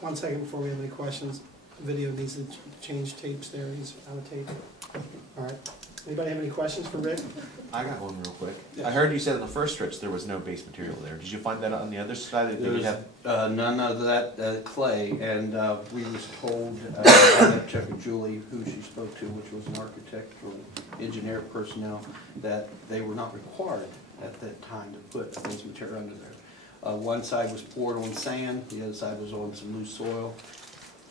1 second before we have any questions. Video needs to change tapes there, he's out of tape. All right. Anybody have any questions for Rick? I got one real quick. Yes. I heard you said on the first stretch there was no base material there. Did you find that on the other side? Did you have? None of that clay, and we was told, I had to check with Julie, who she spoke to, which was an architectural engineer personnel, that they were not required at that time to put base material under there. One side was poured on sand, the other side was on some loose soil,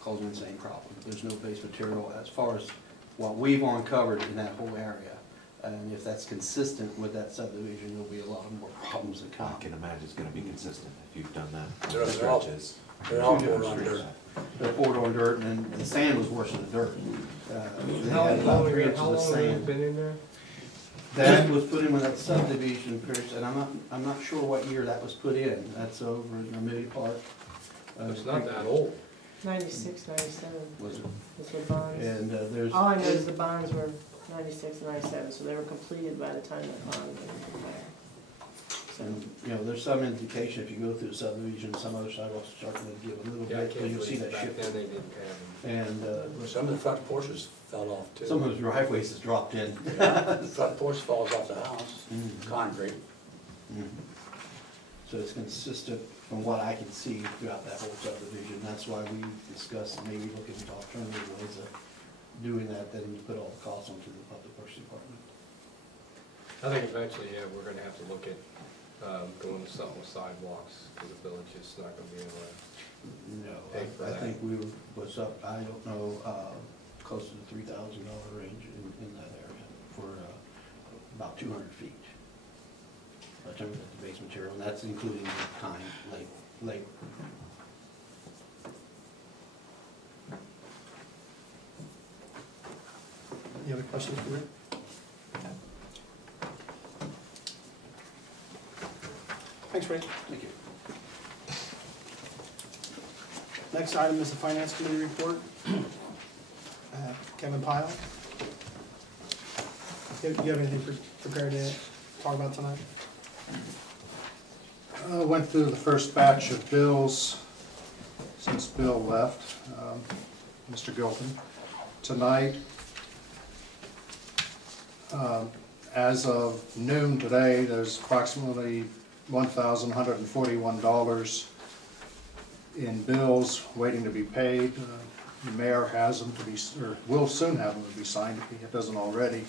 causing the same problem. There's no base material as far as what we've uncovered in that whole area. And if that's consistent with that subdivision, there'll be a lot of more problems that come. I can imagine it's going to be consistent if you've done that. They're all poured on dirt. They're poured on dirt, and the sand was worse than the dirt. They How had about long 3 have inches of sand. been in there? That was put in with that subdivision, Chris, and I'm not sure what year that was put in. That's over in Amelia Park. It's not that old. 96, 97 Was it? was the bonds. And there's. All I know is the bonds were 96 and 97, so they were completed by the time that bond was declared. So, And, you know, there's some indication if you go through the subdivision, some other sidewalks are starting to give a little Yeah, I bit, but can't you'll see believe that back shift. then they didn't have them. And Some of the front porches fell off too. some of those driveways has dropped in. The front porch falls off the house, Mhm. concrete. Mhm. So it's consistent from what I can see throughout that whole subdivision. That's why we discussed maybe looking at alternative ways of doing that than to put all the costs onto the public works department. I think eventually, yeah, we're gonna have to look at, going to something with sidewalks, because the village is not gonna be able to. No, Pay for I that. think we was up, I don't know, close to the $3,000 range in that area for about 200 feet. In terms of the base material, and that's including the time, labor. Any other questions for Rick? Thanks, Rick. Thank you. Next item is the Finance Committee report. Kevin Pyle. Do you have anything prepared to talk about tonight? Went through the first batch of bills since Bill left, Mr. Gilpin. Tonight, as of noon today, there's approximately $1,141 in bills waiting to be paid. The mayor has them to be, or will soon have them to be signed if he doesn't already.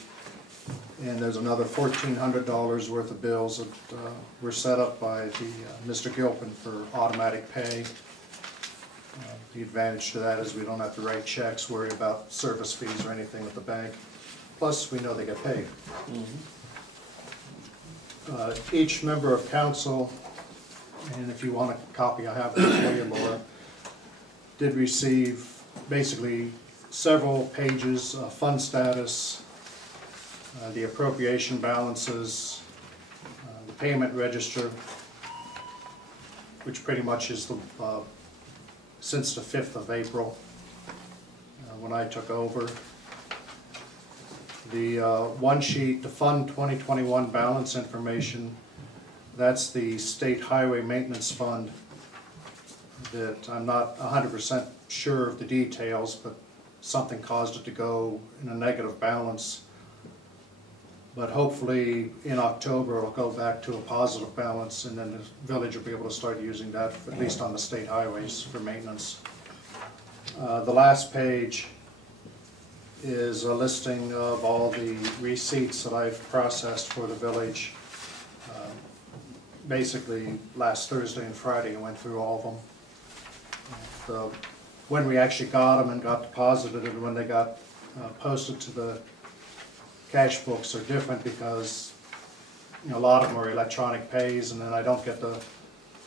And there's another $1,400 worth of bills that were set up by Mr. Gilpin for automatic pay. The advantage to that is we don't have to write checks, worry about service fees or anything with the bank. Plus, we know they get paid. Each member of council, and if you want a copy, I have one for you, Laura, did receive basically several pages of fund status, the appropriation balances, the payment register, which pretty much is the since the 5th of April when I took over. The one sheet, the Fund 2021 balance information, that's the State Highway Maintenance Fund that I'm not 100% sure of the details, but something caused it to go in a negative balance. But hopefully in October it'll go back to a positive balance, and then the village will be able to start using that, at least on the state highways, for maintenance. The last page is a listing of all the receipts that I've processed for the village. Basically last Thursday and Friday I went through all of them. So when we actually got them and got deposited and when they got posted to the cash books are different because, you know, a lot of them are electronic pays, and then I don't get the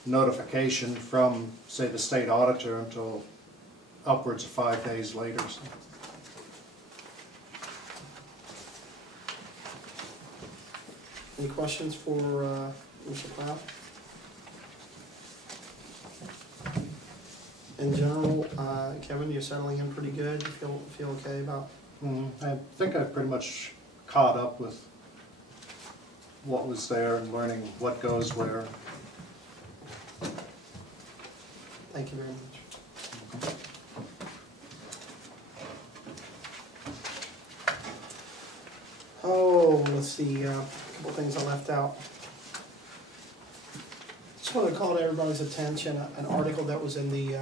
notification from, say, the state auditor until upwards of 5 days later. So. Any questions for Mr. Pyle? In general, Kevin, you're settling in pretty good. You feel okay about? I think I've pretty much caught up with what was there and learning what goes where. Thank you very much. Oh, let's see, a couple things I left out. Just wanted to call to everybody's attention, an article that was in the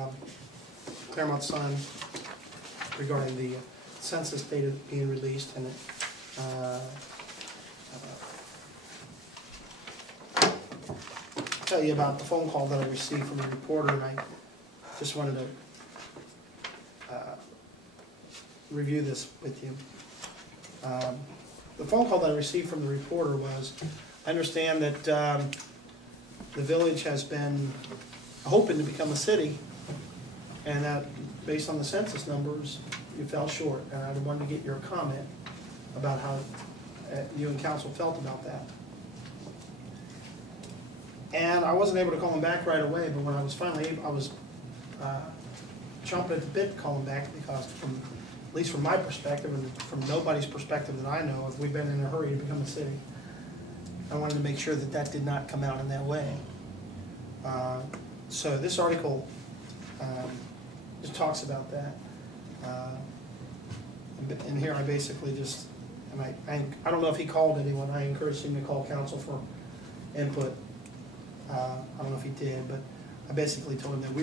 Claremont Sun regarding the census data being released, and tell you about the phone call that I received from a reporter, and I just wanted to review this with you. The phone call that I received from the reporter was, I understand that the village has been hoping to become a city, and that based on the census numbers, you fell short. And I wanted to get your comment about how you and council felt about that. And I wasn't able to call him back right away, but when I was finally able, I was chomping at the bit to call him back, because from, at least from my perspective, and from nobody's perspective that I know of, we've been in a hurry to become a city. I wanted to make sure that that did not come out in that way. So this article just talks about that. And here I basically just, and I don't know if he called anyone. I encouraged him to call council for input. I don't know if he did, but I basically told him that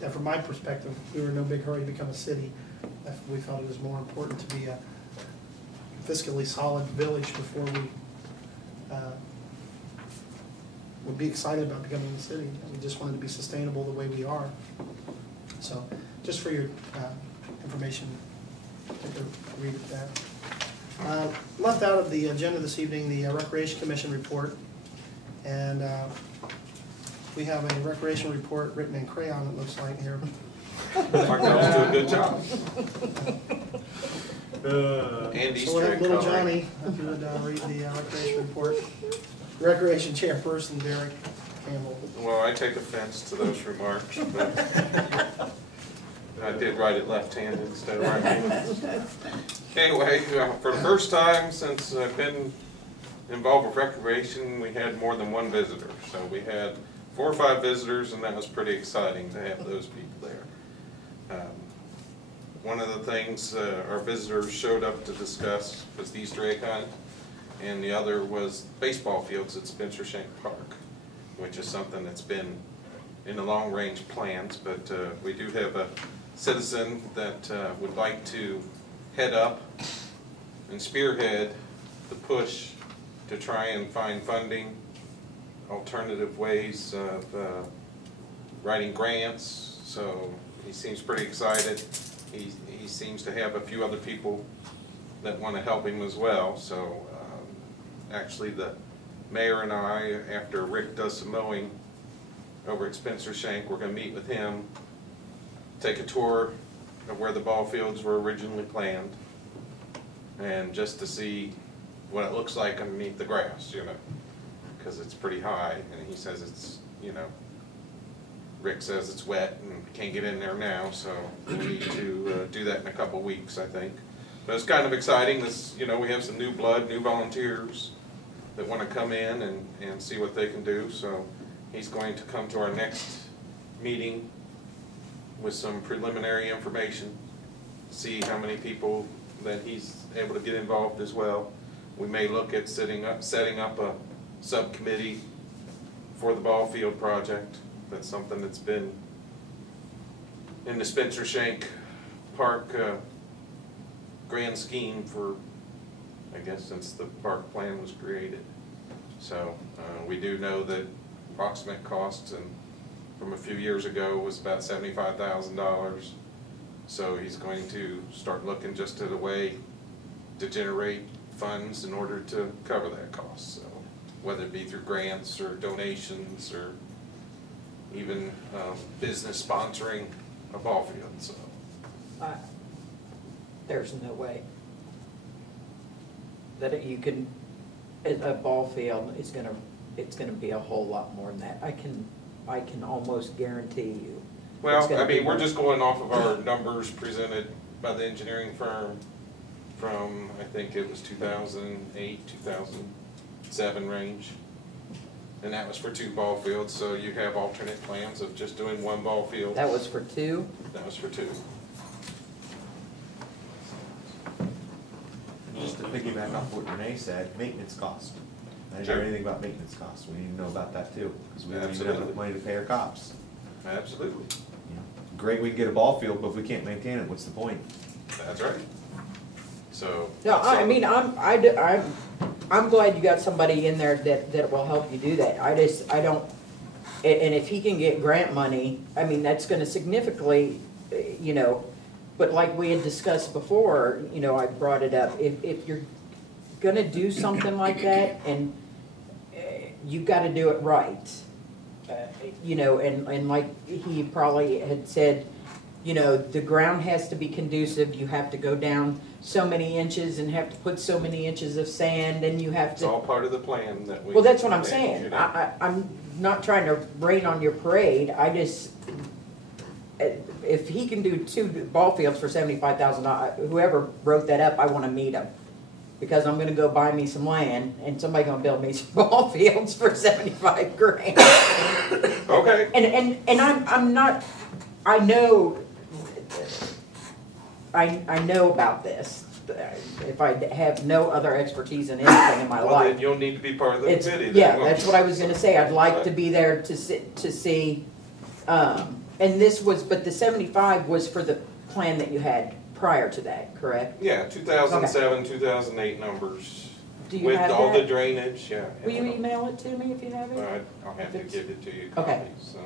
that from my perspective, we were in no big hurry to become a city. That we felt it was more important to be a fiscally solid village before we would be excited about becoming a city. We just wanted to be sustainable the way we are. So, just for your information, take a read of that. Left out of the agenda this evening, the Recreation Commission report. And we have a recreation report written in crayon, it looks like here. My girls do a good job. Andy's So we'll have little coloring. Johnny, if you would read the recreation report. Recreation chairperson Derek Campbell. Well, I take offense to those remarks, but I did write it left-handed instead of right-handed. Anyway, for the first time since I've been involved with recreation, we had more than one visitor. So we had 4 or 5 visitors, and that was pretty exciting to have those people there. One of the things our visitors showed up to discuss was the Easter egg hunt, and the other was baseball fields at Spencer Shank Park, which is something that's been in the long-range plans, but we do have a citizen that would like to head up and spearhead the push to try and find funding, alternative ways of writing grants. So he seems pretty excited. He seems to have a few other people that want to help him as well. So actually the mayor and I, after Rick does some mowing over at Spencer Shank, we're going to meet with him, take a tour of where the ball fields were originally planned, and just to see what it looks like underneath the grass, you know, because it's pretty high, and he says it's, you know, Rick says it's wet and can't get in there now, so we need to do that in a couple weeks, I think. But it's kind of exciting. This, you know, we have some new blood, new volunteers that want to come in and see what they can do. So he's going to come to our next meeting with some preliminary information, see how many people that he's able to get involved as well. We may look at setting up a subcommittee for the ball field project. That's something that's been in the Spencer Shank Park grand scheme for, I guess, since the park plan was created. So we do know that approximate costs and from a few years ago was about $75,000. So he's going to start looking just at a way to generate funds in order to cover that cost. So whether it be through grants or donations or even business sponsoring a ball field. So there's no way that you can, a ball field is it's gonna be a whole lot more than that. I can almost guarantee you. well, I mean, we're just going off of our numbers presented by the engineering firm from, I think it was 2008, 2007 range. and that was for 2 ball fields, so you have alternate plans of just doing 1 ball field. That was for 2? That was for 2. Just to piggyback off what Renee said, maintenance cost. I didn't know Sure. anything about maintenance costs. We need to know about that too, because we don't even have Absolutely. enough money to pay our cops. Absolutely. You know, great, we can get a ball field, but if we can't maintain it, what's the point? That's right. So. No, I mean, I'm glad you got somebody in there that will help you do that. I don't, and if he can get grant money, I mean, that's gonna significantly, you know, but like we had discussed before, you know, I brought it up, if you're gonna do something like that, and you've gotta do it right. You know, and like he probably had said, you know, the ground has to be conducive, you have to go down so many inches and have to put so many inches of sand, and you have It's to. all part of the plan that we. Well, that's what I'm manage, saying. you know. I'm not trying to rain on your parade. I just, if he can do 2 ball fields for $75,000, whoever wrote that up, I want to meet him. Because I'm gonna go buy me some land and somebody gonna build me some ball fields for 75 grand. Okay. And I'm not, I know, I know about this. If I have no other expertise in anything in my Well, life. then you'll need to be part of the It's, committee. then, yeah, won't that's you? what I was gonna say, I'd like to be there to see, and this was, but the 75 was for the plan that you had prior to that, correct? Yeah, 2007, 2008 numbers. Do you With have all the that? drainage, yeah. Will you email it to me if you have All it? right, I'll have to give it to you. Okay. copies, so.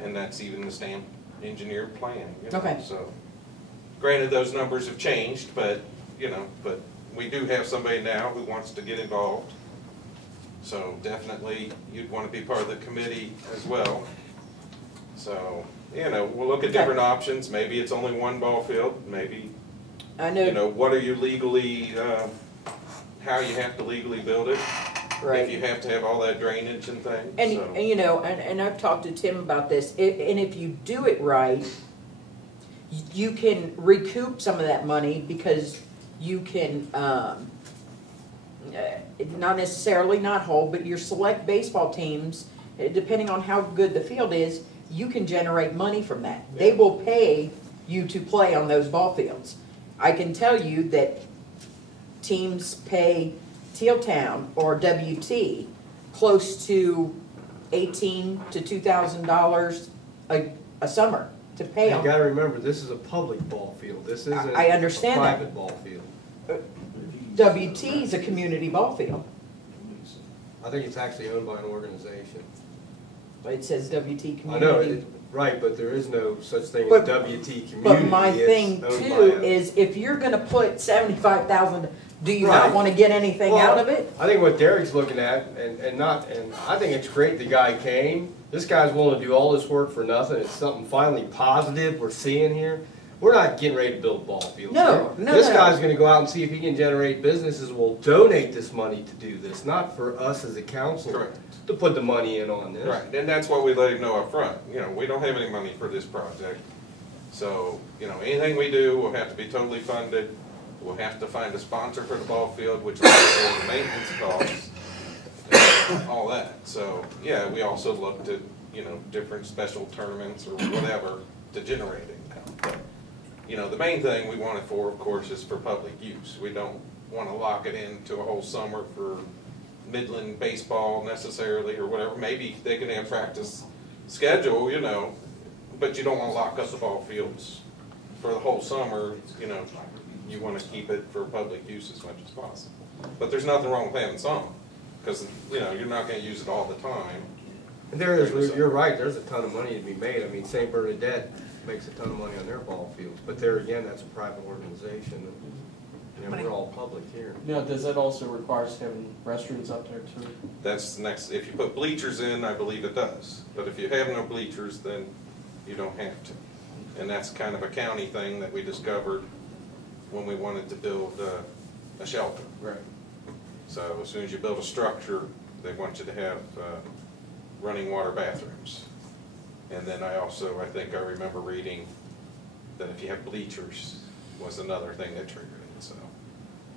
And that's even the stamped engineered plan, you know, Okay. so. Granted, those numbers have changed, but, you know, but we do have somebody now who wants to get involved. So definitely, you'd want to be part of the committee as well. So, you know, we'll look at Okay. different options. Maybe it's only 1 ball field, maybe, I you know, know, what are you legally, how you have to legally build it. If you right, have to have all that drainage and things, and, so. and you know, and I've talked to Tim about this, and if you do it right, you can recoup some of that money because you can, not necessarily not whole, but your select baseball teams, depending on how good the field is, you can generate money from that. They Yeah. will pay you to play on those ball fields. I can tell you that teams pay Teal Town or WT close to $1,800 to $2,000 a summer to pay You them. gotta remember, this is a public ball field, this isn't I a understand that. private ball field. WT is a community ball field. I think it's actually owned by an organization. It says WT I know, Community. right, but there is no such thing as But- WT Community. But my It's thing owned by too a- is if you're gonna put 75,000, do you Right. not wanna get anything Well, out of it? I think what Derek's looking at, and I think it's great the guy came. This guy's willing to do all this work for nothing. It's something finally positive we're seeing here. We're not getting ready to build ball fields No, here. no, This no. guy's gonna go out and see if he can generate businesses will donate this money to do this, not for us as a council Correct. to put the money in on this. Right, and that's what we let him know up front. You know, we don't have any money for this project. So, you know, anything we do will have to be totally funded. We'll have to find a sponsor for the ball field, which will cover the maintenance costs, and all that. So, yeah, we also looked at, you know, different special tournaments or whatever to generate income. But, you know, the main thing we want it for, of course, is for public use. We don't want to lock it into a whole summer for Midland baseball necessarily or whatever. Maybe they can have practice schedule, you know, but you don't want to lock up the ball fields for the whole summer, you know. You want to keep it for public use as much as possible. But there's nothing wrong with having some, because, you know, you're not going to use it all the time. And there is, you're right, there's a ton of money to be made. I mean, St. Bernadette makes a ton of money on their ball fields, but there again, that's a private organization. And, we're all public here. Now, does that also require us having restrooms up there too? That's the next, if you put bleachers in, I believe it does. But if you have no bleachers, then you don't have to. And that's kind of a county thing that we discovered when we wanted to build a shelter. Right. So as soon as you build a structure, they want you to have running water bathrooms. And then I think I remember reading that if you have bleachers was another thing that triggered it, so.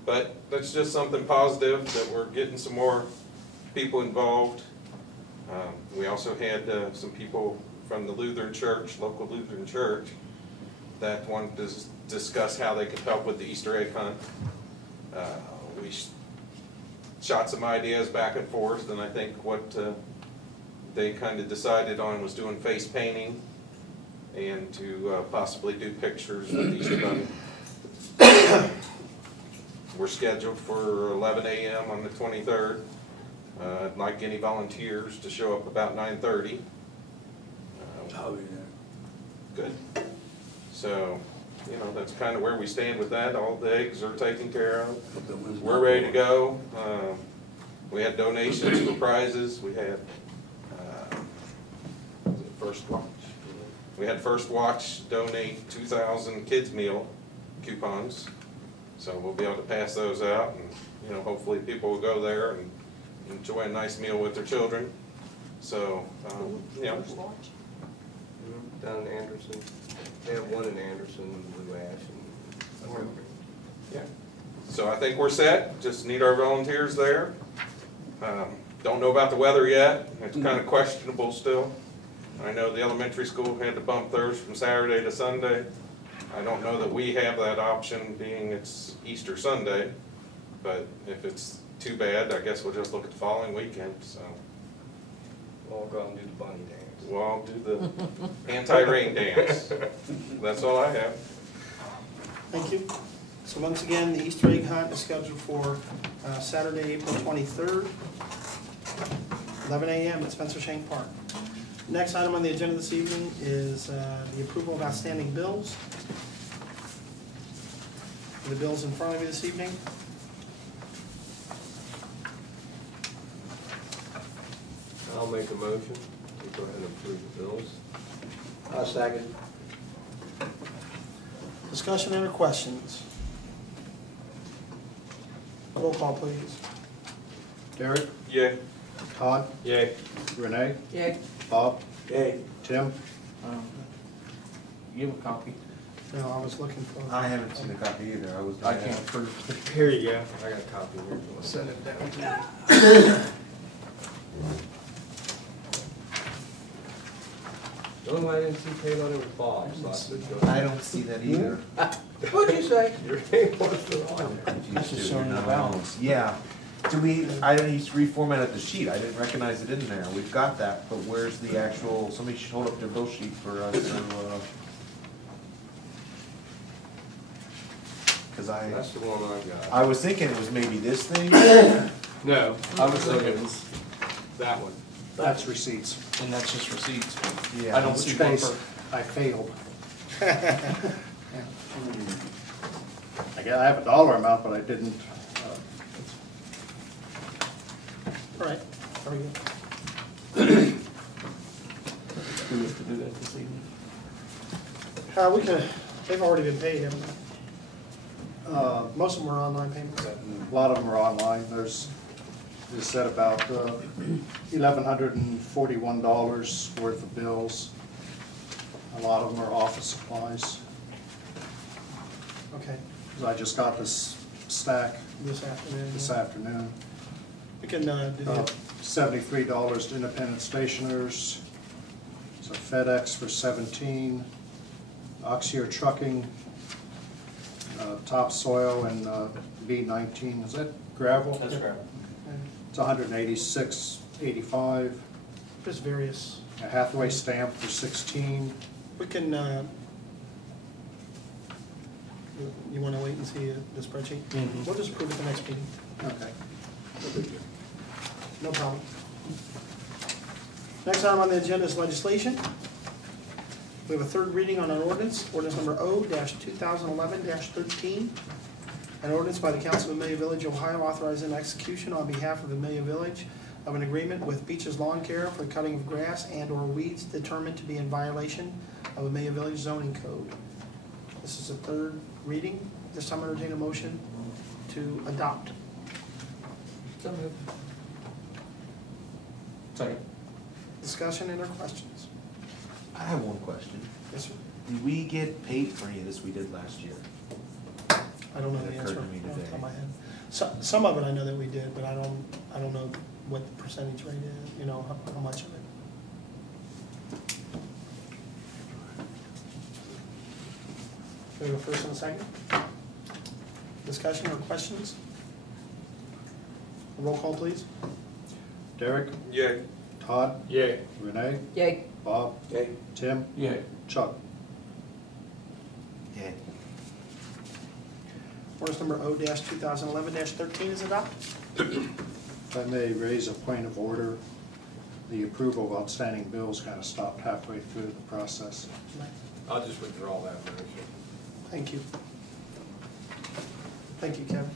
But that's just something positive, that we're getting some more people involved. We also had some people from the Lutheran Church, local Lutheran Church, that wanted to discuss how they could help with the Easter egg hunt. We shot some ideas back and forth, and I think what they kind of decided on was doing face painting and to possibly do pictures with the Easter Bunny. We're scheduled for 11 a.m. on the 23rd. I'd like any volunteers to show up about 9:30. Oh, yeah. Good. So, you know, that's kind of where we stand with that. All the eggs are taken care of. We're ready to go. We had donations for prizes. We had was it First Watch. We had First Watch donate 2,000 kids meal coupons. So we'll be able to pass those out, and you know, hopefully people will go there and enjoy a nice meal with their children. So, you know. Down in Anderson. They have one in Anderson, Blue Ash, and Yeah. So I think we're set. Just need our volunteers there. Don't know about the weather yet. It's kind of questionable still. I know the elementary school had to bump theirs from Saturday to Sunday. I don't know that we have that option, being it's Easter Sunday. But if it's too bad, I guess we'll just look at the following weekend. So we'll all go out and do the bunny dance. we'll all do the anti-rain dance. That's all I have. Thank you. So once again, the Easter egg hunt is scheduled for Saturday, April 23rd, 11 a.m. at Spencer Shank Park. Next item on the agenda this evening is the approval of outstanding bills. The bills in front of you this evening. I'll make a motion. We go ahead and approve the bills. I'll second. Discussion and or questions? Roll call, please. Derek, Yeah. Todd, Yay. Renee, Yeah, Bob, Yay. Tim. You have a copy? No, I was looking for. I haven't seen a copy either. I can't approve. Here you go. I got a copy here. We'll send it down to you. The only one I didn't see paid on it was Bob's last week. I don't see that either. what'd you say? Your name wasn't on there. That's just showing the balance. Yeah. Do we, I used to reformatted the sheet. I didn't recognize it in there. We've got that, but where's the actual, somebody should hold up their bill sheet for us to, cause That's the one I've got. I was thinking it was maybe this thing. No, I was thinking it was that one. That's receipts. And that's just receipts. Yeah. I don't see one Space, for, I failed. I have a dollar amount, but I didn't. All right, very good. do we have to do that this evening? We can, they've already been paid, haven't they? Most of them are online payments. A lot of them are online. There's, they said about $1,141 worth of bills. A lot of them are office supplies. Okay, 'Cause I just got this stack this afternoon. this afternoon. We can do that. $73 to Independent Stationers. So FedEx for $17. Oxier Trucking, Topsoil and B19. Is that gravel? That's gravel. It's $186.85. There's various, A Hathaway Stamp for $16. we can, you want to wait and see the spreadsheet? Mhm. We'll just approve it the next meeting. Okay. No problem. Next item on the agenda is legislation. We have a third reading on an ordinance number O-2011-13. An ordinance by the Council of Amelia Village, Ohio, authorizing execution on behalf of Amelia Village of an agreement with Beaches Lawn Care for cutting of grass and/or weeds determined to be in violation of Amelia Village zoning code. This is a third reading. This time I entertain a motion to adopt. So moved. Second. Discussion and or questions? I have one question. Yes, sir. Did we get paid for any of this we did last year? I don't know It the answer occurred to me off the top today. of my head. Some of it I know that we did, but I don't know what the percentage rate is, you know, how much of it. Do we have a first and a second? Discussion or questions? Roll call, please. Derek, Yay. Todd, Yay. Renee, Yay. Bob, Okay. Tim, Yeah. Chuck. Yeah. Ordinance number O-2011-13 is adopted. If I may raise a point of order, the approval of outstanding bills kind of stopped halfway through the process. I'll just withdraw that motion. Thank you. Thank you, Kevin.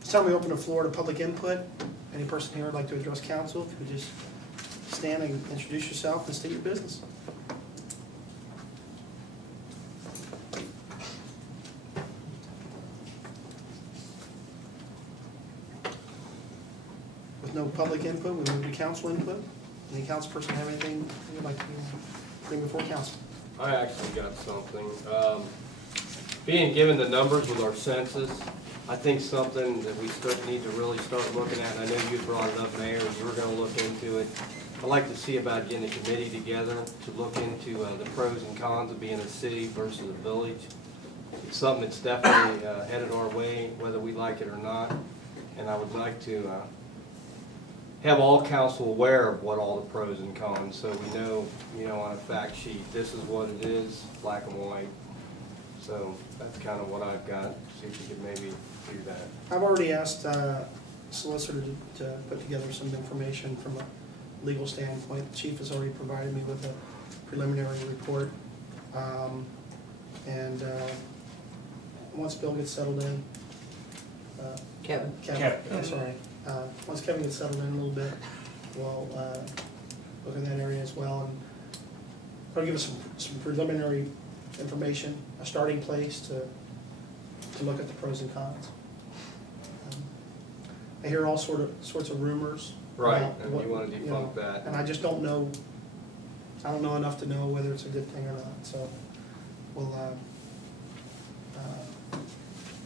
It's time we open the floor to public input. Any person here would like to address council, if you would just stand and introduce yourself and state your business. With no public input, we move to council input. Any council person have anything you'd like to bring before council? I actually got something. Being given the numbers with our census, I think something that we need to really start looking at, and I know you brought it up, Mayor, you were gonna look into it. I'd like to see about getting a committee together to look into the pros and cons of being a city versus a village. It's something that's definitely headed our way, whether we like it or not. And I would like to have all council aware of what all the pros and cons, so we know, you know, on a fact sheet, this is what it is, black and white. So that's kind of what I've got, see if you could maybe do that. I've already asked solicitor to put together some information from a legal standpoint. The chief has already provided me with a preliminary report. And once Bill gets settled in, Kevin. I'm sorry. Once Kevin gets settled in a little bit, we'll look in that area as well. And I'll give us some preliminary information, a starting place to look at the pros and cons. I hear all sorts of rumors. Right, about and what, you want to you know, defunct that. And I just don't know, I don't know enough to know whether it's a good thing or not, so we'll,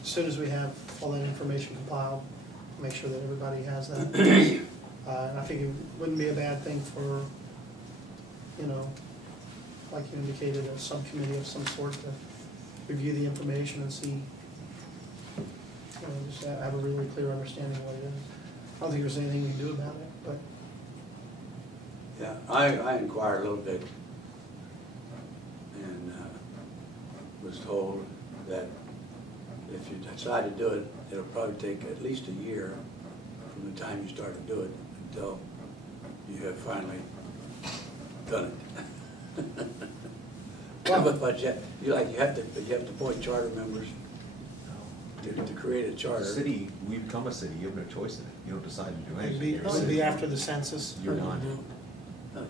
as soon as we have all that information compiled, make sure that everybody has that. And I think it wouldn't be a bad thing for, you know, like you indicated, a subcommittee of some sort to review the information and see, you know, just have a really clear understanding of what it is. I don't think there's anything we can do about it, but Yeah, I inquired a little bit and was told that if you decide to do it, it'll probably take at least a year from the time you start to do it until you have finally done it. But you have to appoint charter members to create a charter. City, we become a city, you have no choice in it, you don't decide to do anything. it would be after the census. You're done.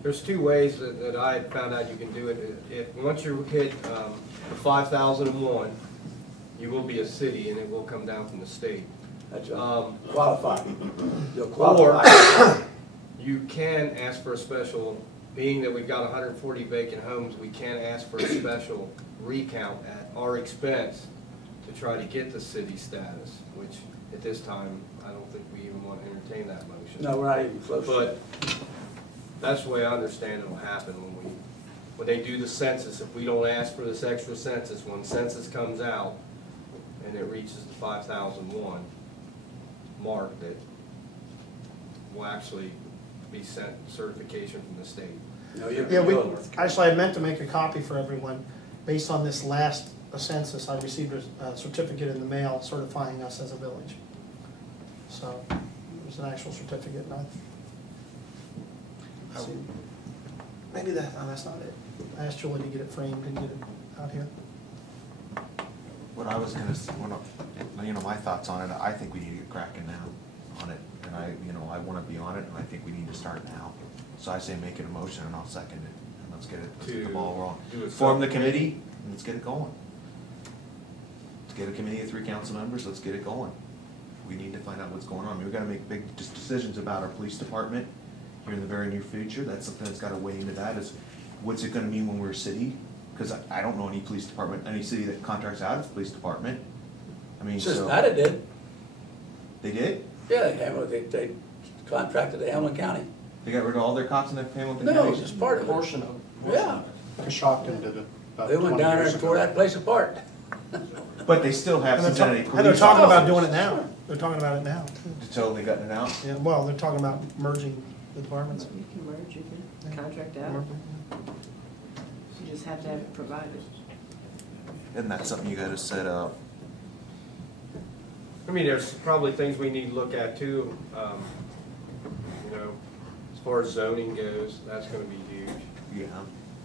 There's two ways that I found out you can do it. If, once you hit the 5,001, you will be a city and it will come down from the state. That's qualified. You'll qualify. Or you can ask for a special, being that we've got 140 vacant homes, we can ask for a special recount at our expense to try to get the city status, which at this time, I don't think we even want to entertain that motion. No, we're not even close. But that's the way I understand it'll happen when they do the census. If we don't ask for this extra census, when census comes out and it reaches the 5,001 mark, that will actually be sent certification from the state. No, you Yeah, actually, I meant to make a copy for everyone. Based on this last census, I received a certificate in the mail certifying us as a village. So, it was an actual certificate, not. See, maybe that's not it. I asked Julie to get it framed and get it out here. What I was gonna, you know, my thoughts on it, I think we need to get cracking now on it, and I wanna be on it, and I think we need to start now. So I say make it a motion, and I'll second it, and let's get the ball rolling. Form the committee, and let's get it going. Let's get a committee of 3 council members, let's get it going. We need to find out what's going on. We've gotta make big decisions about our police department here in the very near future. That's something that's gotta weigh into that, is what's it gonna mean when we're a city Cause I don't know any police department, any city that contracts out its police department. I mean, so. Cincinnati did. They did? Yeah, they contracted to Hamilton County. They got rid of all their cops in the Hamilton No, County? it's just part of it. Portion of. Yeah, Coshocton did it about they went 20 down there years and ago. tore that place apart. But they still have And they're Cincinnati and police they're talking about officers. doing it now. They're talking about it now, too. Totally gutting it out? Yeah, well, they're talking about merging the departments. You can merge, you can contract out, you just have to have it provided. Isn't that something you gotta set up? I mean, there's probably things we need to look at too, you know, as far as zoning goes, that's gonna be huge. Yeah.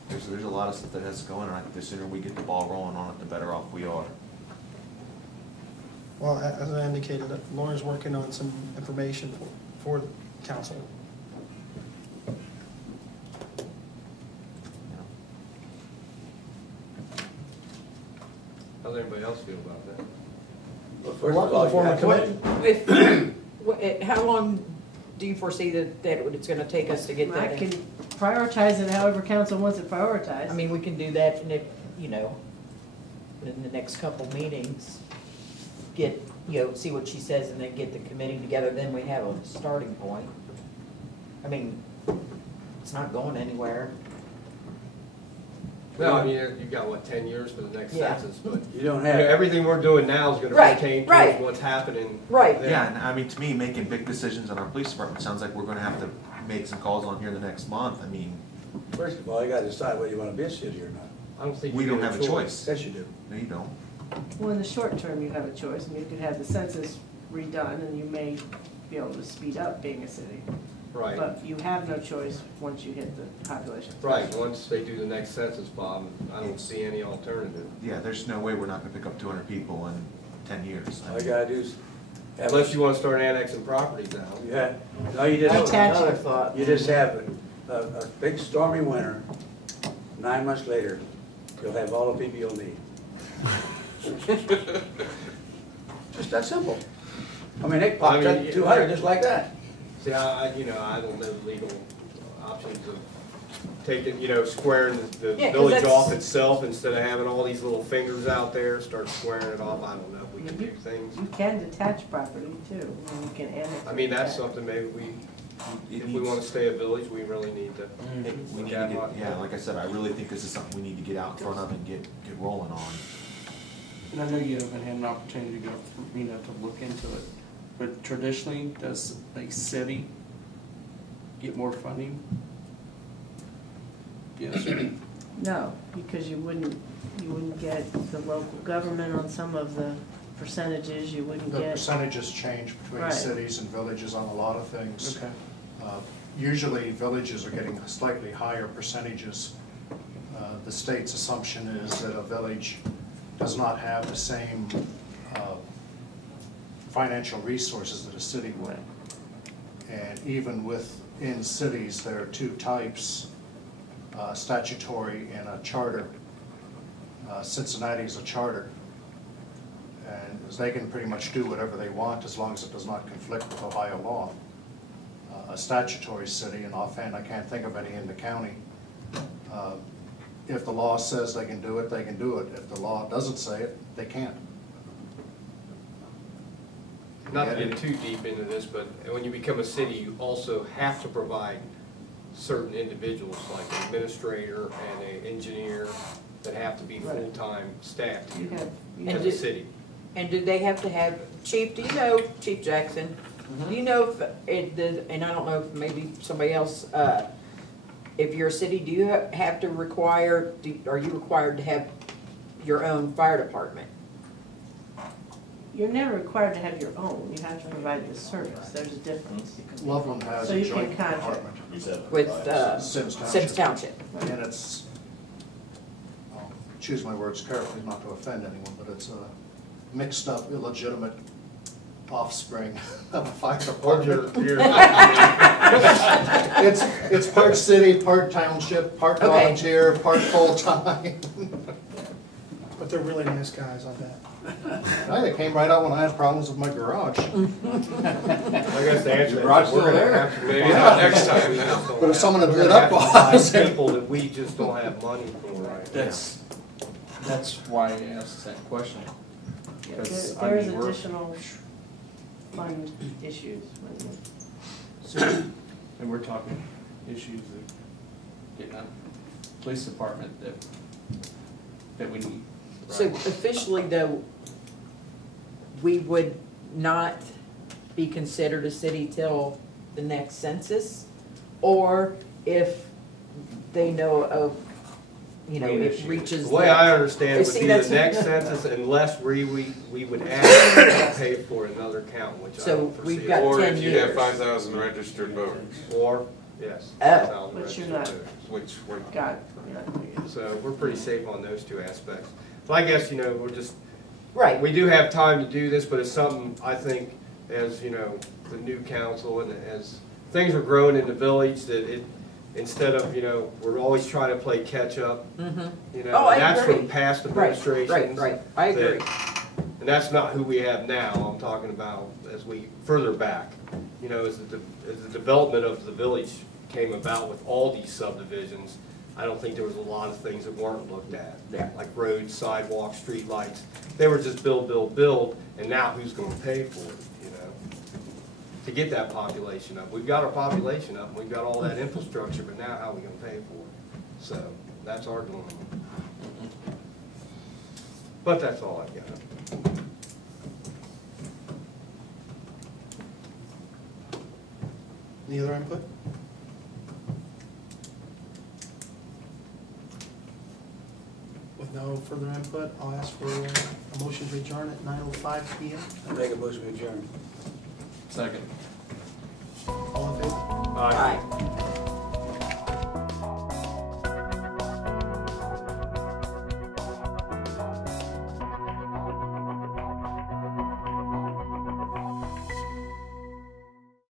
There's a lot of stuff that has to go in, and I think the sooner we get the ball rolling on it, the better off we are. Well, as I indicated, Lauren's working on some information for the council. How does anybody else feel about that? Well, first of all, you Form a have committee. How long do you foresee that it's gonna take us to get I that can in? prioritize it however council wants it prioritized. I mean, we can do that in it, you know, in the next couple meetings. Get, see what she says and then get the committee together, then we have a starting point. I mean, it's not going anywhere. No, I mean, you've got, what, 10 years for the next Yeah. census, but You don't you know, have, everything we're doing now is gonna Right, pertain right. to what's happening. Right. then. Yeah, and I mean, to me, making big decisions on our police department sounds like we're gonna have to make some calls on here the next month. I mean, first of all, you gotta decide whether you wanna be a city or not. I don't think we you don't get have a choice. Yes, you do. No, you don't. Well, in the short term, you have a choice, and you could have the census redone, and you may be able to speed up being a city. Right, But you have no choice once you hit the population. right, once they do the next census, Bob, I don't see any alternative. Yeah, there's no way we're not gonna pick up 200 people in 10 years. I All you mean, gotta do is have. Unless you wanna start annexing properties now. You had, no, you just. Detach. Another thought. You just have a big stormy winter, 9 months later, you'll have all the people you'll need. Just that simple. I mean, they popped I mean, up 200 just like that. See, I don't know the legal options of taking, squaring the Yeah, 'cause village that's- off itself instead of having all these little fingers out there, start squaring it off. I don't know if we can do things. You can detach property too, and you can annex. I mean, that's detach. something maybe it if we needs- wanna stay a village, we really need to. We look need to at get, what- yeah, like I said, I really think this is something we need to get out in front of and get rolling on. And I know you haven't had an opportunity to go, to look into it, but traditionally, does a city get more funding? Yes. No, because you wouldn't get the local government on some of the percentages, you wouldn't The get. percentages change between Right. cities and villages on a lot of things. Okay. Usually, villages are getting slightly higher percentages. The state's assumption is that a village does not have the same financial resources that a city would. And even within cities, there are two types, statutory and a charter. Cincinnati is a charter. And they can pretty much do whatever they want as long as it does not conflict with Ohio law. A statutory city, and offhand, I can't think of any in the county. If the law says they can do it, they can do it. If the law doesn't say it, they can't. Not to get too deep into this, but when you become a city, you also have to provide certain individuals, like an administrator and an engineer, that have to be Right. full-time staff to You you have, you And as have, a do- city. And do they have to have, Chief, do you know, Chief Jackson, do you know if and I don't know if maybe somebody else, if you're a city, do you have to are you required to have your own fire department? you're never required to have your own, you have to provide the service, there's a difference. Loveland has So a you can joint contract. department. With, Sims Township. Sims Township? And it's, I'll choose my words carefully not to offend anyone, but it's a mixed up, illegitimate offspring of a fire department. It's part city, part township, part Okay. volunteer, part full-time. But they're really nice guys, I bet. They came right out when I had problems with my garage. I guess the answer is, Garage we're still gonna there? have to. Maybe not next time now. But if someone had We're lit gonna up have to while I was find in. people that we just don't have money for right now. That's why I asked that question. Yeah, Because, there is I mean, we're- additional fund issues. And we're talking issues of getting a police department that we need. So officially though, we would not be considered a city till the next census? Or if they know of, you know, it reaches. The way I understand it would See, be the that's- next census unless we would ask to pay for another count, which I So don't foresee. we've got Or 10 if you have years. 5,000 registered voters, Or, yes. Oh. 5,000 Which you're registered not. voters. which we're, Got it. Yeah. So we're pretty safe on those two aspects. So I guess, you know, we're just, Right, we do have time to do this, but it's something, I think, as, you know, the new council and as things are growing in the village, that it, instead of, you know, we're always trying to play catch-up, mm-hmm. you know, Oh, I and that's agree. from past Right, administrations. right, I agree. And that's not who we have now, I'm talking about as we further back. You know, as the development of the village came about with all these subdivisions, I don't think there was a lot of things that weren't looked at. Yeah. Like roads, sidewalks, street lights. They were just build, build, build, and now who's gonna pay for it, you know? To get that population up. We've got our population up, and we've got all that infrastructure, but now how are we gonna pay for it? So, that's our dilemma. But that's all I've got. Any other input? With no further input, I'll ask for a motion to adjourn at 9:05 PM. I make a motion to adjourn. Second.